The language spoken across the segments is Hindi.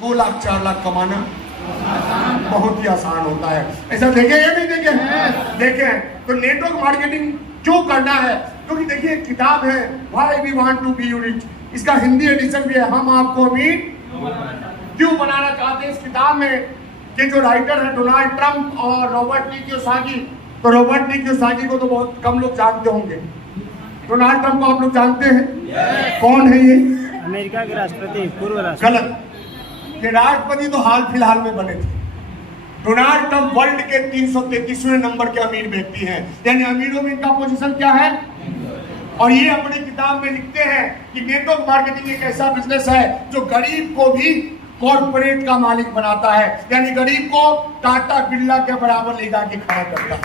2 लाख 4 लाख कमाना बहुत ही आसान होता है। ऐसा देखे या नहीं देखे? देखे। तो नेटवर्क मार्केटिंग क्यों करना है? क्योंकि देखिए किताब है why we want to be unique, इसका हिंदी एडिशन भी है, हम आपको अमीर क्यों बनाना चाहते हैं। इस किताब में के जो राइटर है डोनाल्ड ट्रंप और रॉबर्ट टी कियोसाकी, तो रॉबर्ट टी कियोसाकी को तो बहुत कम लोग जानते होंगे, डोनाल्ड ट्रंप को आप लोग जानते हैं? कौन है ये? अमेरिका के राष्ट्रपति, पूर्व राष्ट्रपति। गलत, ये राष्ट्रपति तो हाल फिलहाल में बने थे। डोनाल्ड ट्रंप वर्ल्ड के 333वें नंबर के अमीर व्यक्ति हैं, यानी अमीरों में इनका पोजीशन क्या है। और ये अपनी किताब में लिखते हैं कि नेटवर्क मार्केटिंग एक ऐसा बिजनेस है जो गरीब को भी कॉर्पोरेट का मालिक बनाता है, यानी गरीब को टाटा बिरला के बराबर ले जाके खड़ा करता है।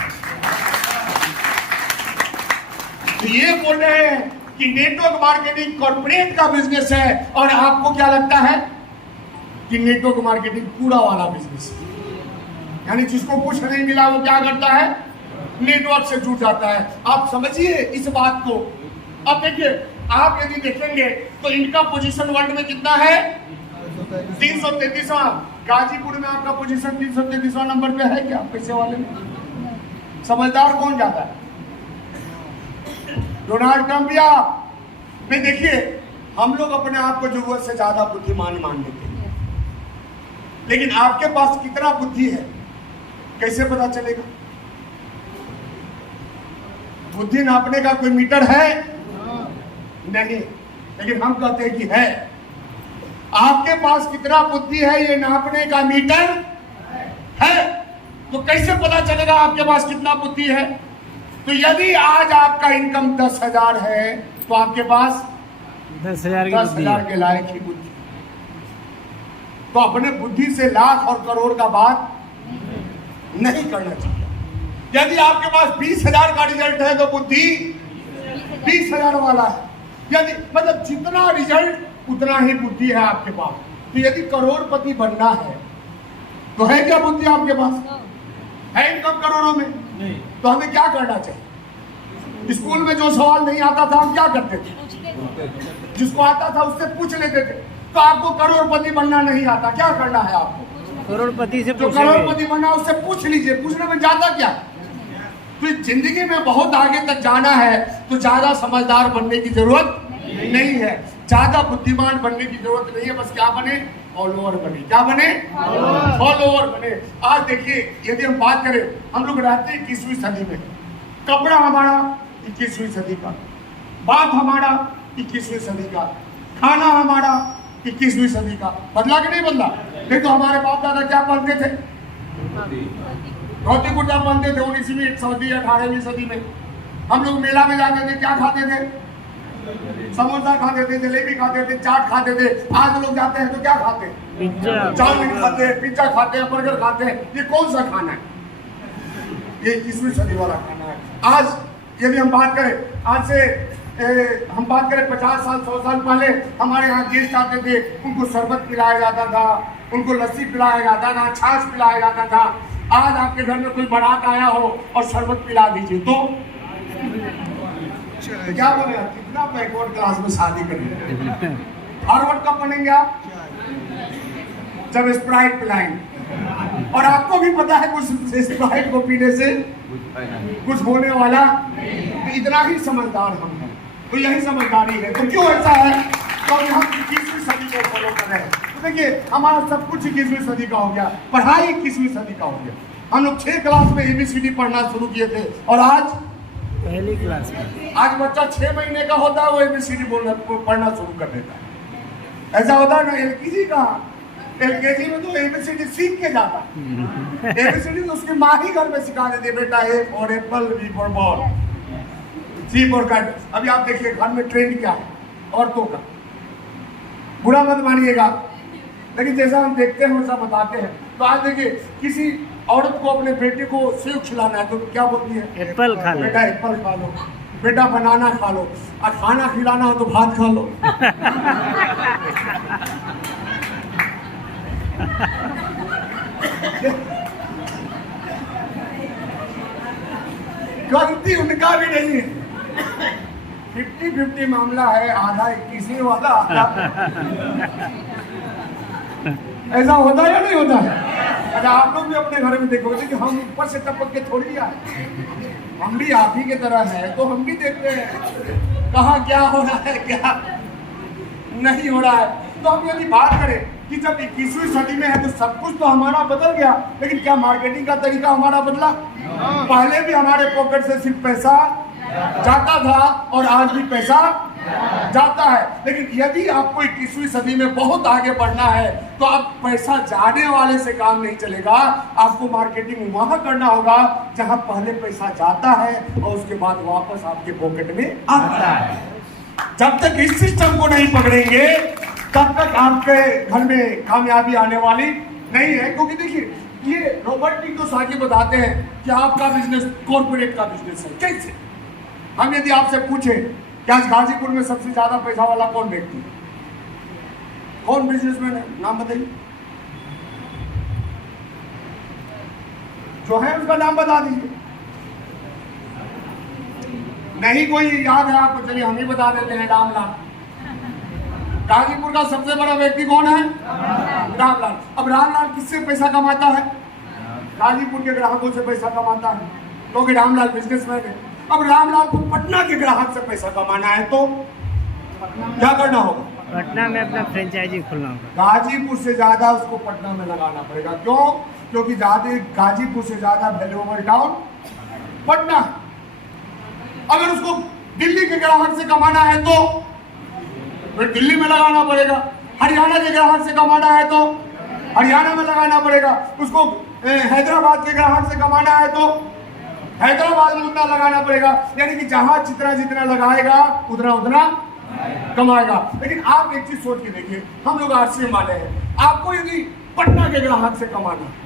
तो ये बोल रहे हैं कि नेटवर्क मार्केटिंग कॉर्पोरेट का बिजनेस है, और आपको क्या लगता है कि नेटवर्क मार्केटिंग पूरा वाला बिजनेस है, यानी जिसको कुछ नहीं मिला वो क्या करता है, नेटवर्क से जुड़ जाता है। आप समझिए इस बात को। अब देखिए, आप यदि देखेंगे तो इनका पोजीशन वर्ल्ड में कितना है, 333वां। गाजीपुर में आपका पोजीशन 333वां नंबर पे है क्या पैसे वाले में? समझदार कौन ज्यादा है, डोनाल्ड ट्रंप या नहीं? देखिए, हम लोग अपने आप को जरूरत से ज्यादा बुद्धिमान मान लेते हैं, लेकिन आपके पास कितना बुद्धि है कैसे पता चलेगा? बुद्धि नापने का कोई मीटर है नहीं, लेकिन हम कहते हैं कि है। आपके पास कितना बुद्धि है ये नापने का मीटर है। तो कैसे पता चलेगा आपके पास कितना बुद्धि है? तो यदि आज आपका इनकम 10,000 है तो आपके पास 10,000 के लायक ही बुद्धि। तो अपने बुद्धि से लाख और करोड़ का बात नहीं करना चाहिए। यदि आपके पास 20,000 का रिजल्ट है तो बुद्धि 20,000 वाला है। यदि मतलब जितना रिजल्ट उतना ही बुद्धि है आपके पास। तो यदि करोड़पति बनना है तो है क्या बुद्धि आपके पास? है इनकम करोड़ों में? नहीं। तो हमें क्या करना चाहिए? स्कूल में जो सवाल नहीं आता था हम क्या करते थे, जिसको आता था उससे पूछ लेते थे। तो आपको करोड़पति बनना नहीं आता, क्या करना है आपको? करोड़पति से जो करोड़पति बनना उससे पूछ लीजिए, पूछने में ज्यादा क्या। तो जिंदगी में बहुत आगे तक जाना है तो ज्यादा समझदार बनने की जरूरत नहीं है, ज्यादा बुद्धिमान बनने की जरूरत नहीं है। बस क्या बने, फॉलोअर बने। क्या बने, फॉलोअर बने। आज देखिए, यदि हम बात करें, हम लोग रहते हैं 21वीं सदी में, कपड़ा हमारा 21वीं सदी का, बात हमारा 21वीं सदी का, खाना हमारा 21वीं सदी का। बदला कि नहीं बदला? नहीं तो हमारे बाप दादा क्या पहनते थे, धोती कुर्ता पहनते थे 19वीं सदी 18वीं सदी में। हम लोग मेला में जाते थे, क्या खाते थे, समोसा खाते थे, जलेबी खाते थे, चाट खाते थे। आज लोग जाते हैं तो क्या खाते हैं, चाउमीन खाते हैं, पिज्जा खाते हैं, बर्गर खाते हैं। ये कौन सा खाना है? ये 21वीं सदी वाला खाना है। आज यदि हम बात करें, आज से हम बात करें 50 साल 100 साल पहले हमारे यहाँ गेस्ट आते थे, उनको शरबत पिलाया जाता था, उनको लस्सी पिलाया जाता था, छाछ पिलाया जाता था। आज आपके घर में कोई बारात आया हो और शरबत पिला दीजिए तो क्या बोले, कितना बैकवर्ड क्लास में शादी करेंगे। फॉरवर्ड कब बनेंगे आप? जब स्प्राइट पिलाएंगे। और आपको भी पता है कुछ स्प्राइट को पीने से कुछ होने वाला। तो इतना ही समझदार हम हैं, तो यही समझदारी है। तो क्यों ऐसा है? क्योंकि हम 21वीं सदी को फॉलो कर रहे हैं। तो देखिए, हमारा सब कुछ 21वीं सदी का हो गया, पढ़ाई 21वीं सदी का हो गया। हम लोग 6 क्लास में ABCD पढ़ना शुरू किए थे, और आज पहली क्लास में। आज बच्चा 6 महीने का होता है वो ABCD पढ़ना शुरू कर देता है। ऐसा होता है ना? LKG का, LKG में तो ABCD सीख के जाता है। ABCD तो उसकी माँ ही घर में सिखा देती है, बेटा A for apple, B for ball, C for cat. अभी आप देखिए घर में ट्रेंड क्या है औरतों का, बुरा मत मानिएगा, लेकिन जैसा हम देखते हैं वैसा बताते हैं। तो आज देखिए, किसी औरत को अपने बेटे को सेब खिलाना है तो क्या बोलती है, एप्पल खा लो, बेटा एप्पल खा लो, बेटा बनाना खा लो, और खाना खिलाना हो तो भात खा लो। गलती उनका भी नहीं है, 50-50 मामला है, आधा 21वीं वाला, आधा ऐसा होता है या नहीं होता है? अच्छा, आप लोग भी अपने घर में देखोगे कि हम ऊपर से टपक के थोड़ी आए, हम भी आप ही की तरह है, तो हम भी देखते हैं कहाँ क्या हो रहा है, क्या नहीं हो रहा है। तो हम यदि बात करें कि जब 21वीं सदी में है तो सब कुछ तो हमारा बदल गया, लेकिन क्या मार्केटिंग का तरीका हमारा बदला? पहले भी हमारे पॉकेट से सिर्फ पैसा जाता था और आज भी पैसा जाता है, लेकिन यदि आपको 21वीं सदी में बहुत आगे बढ़ना है तो आप पैसा जाने वाले से काम नहीं चलेगा, आपको मार्केटिंग वहां करना होगा जहां पहले पैसा जाता है और उसके बाद वापस आपके पॉकेट में आता है। जब तक इस सिस्टम को नहीं पकड़ेंगे तब तक आपके घर में कामयाबी आने वाली नहीं है। क्योंकि देखिए, ये रॉबर्ट कियोसाकी बताते हैं कि आपका बिजनेस कॉर्पोरेट का बिजनेस है। कैसे? हम यदि आपसे पूछे कि आज गाजीपुर में सबसे ज्यादा पैसा वाला कौन व्यक्ति है, कौन बिजनेसमैन है, नाम बताइए। जो है उसका नाम बता दीजिए। नहीं कोई याद है आपको? चलिए हम ही बता देते हैं, रामलाल। गाजीपुर का सबसे बड़ा व्यक्ति कौन है? रामलाल। अब रामलाल किससे पैसा कमाता है? गाजीपुर के ग्राहकों से पैसा कमाता है, क्योंकि रामलाल बिजनेसमैन है। अब रामलाल को पटना के ग्राहक से पैसा कमाना है तो क्या करना होगा? पटना में अपना फ्रेंचाइजी खोलना होगा। गाजीपुर से ज्यादा उसको पटना में लगाना पड़ेगा। क्यों? क्योंकि गाजीपुर से ज्यादा वैल्यूएबल टाउन पटना। अगर उसको दिल्ली के ग्राहक से कमाना है तो फिर दिल्ली में लगाना पड़ेगा। हरियाणा के ग्राहक से कमाना है तो हरियाणा में लगाना पड़ेगा। उसको हैदराबाद के ग्राहक से कमाना है तो हैदराबाद में उतना लगाना पड़ेगा। यानी कि जहां जितना जितना लगाएगा उतना उतना कमाएगा। लेकिन आप एक चीज सोच के देखिए, हम लोग आरसीएम वाले हैं, आपको यदि पटना के ग्राहक से कमाना है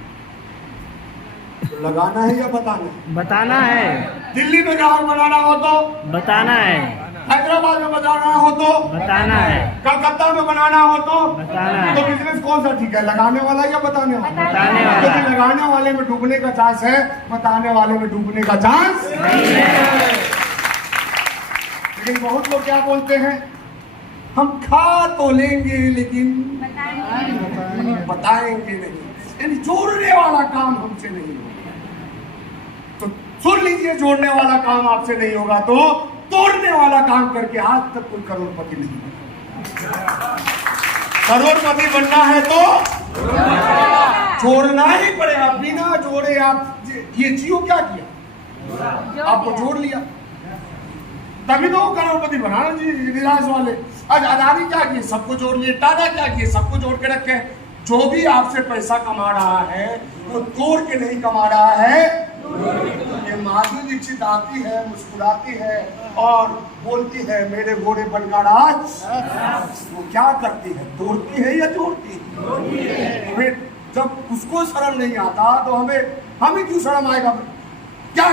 तो लगाना है या बताना है? बताना है। दिल्ली में ग्राहक बनाना हो तो बताना है। हैदराबाद में बनाना हो तो बताना है। कलकत्ता में बनाना हो तो बताना है। तो बिजनेस कौन सा ठीक है, लगाने वाला या बताने वाला? बताने वाला। क्योंकि लगाने वाले में डूबने का चांस है, बताने वाले में डूबने का चांस नहीं है। लेकिन बहुत लोग क्या बोलते हैं, हम खा तो लेंगे लेकिन बताएंगे नहीं। यानी जोड़ने वाला काम हमसे नहीं होगा। तो सुन लीजिए, जोड़ने वाला काम आपसे नहीं होगा तो तोड़ने वाला काम करके आज तक कोई करोड़पति नहीं बना। करोड़पति बनना है तो जोड़ना ही पड़ेगा। बिना जोड़े आप ये जियो क्या किया? आपको जोड़ लिया, तभी तो करोड़पति बनाना जी। रिलायंस वाले आज अदानी क्या किए? सबको जोड़ लिए। टाटा क्या किए? सबको जोड़ के रखे। जो भी आपसे पैसा कमा रहा है वो तोड़ के नहीं कमा रहा है। ये माधुरी दीक्षित आती है, मुस्कुराती है और बोलती है मेरे घोड़े बनकर आज, वो क्या करती है? तोड़ती है या जोड़ती है? फिर जब उसको शर्म नहीं आता तो हमें क्यों शर्म आएगा? क्या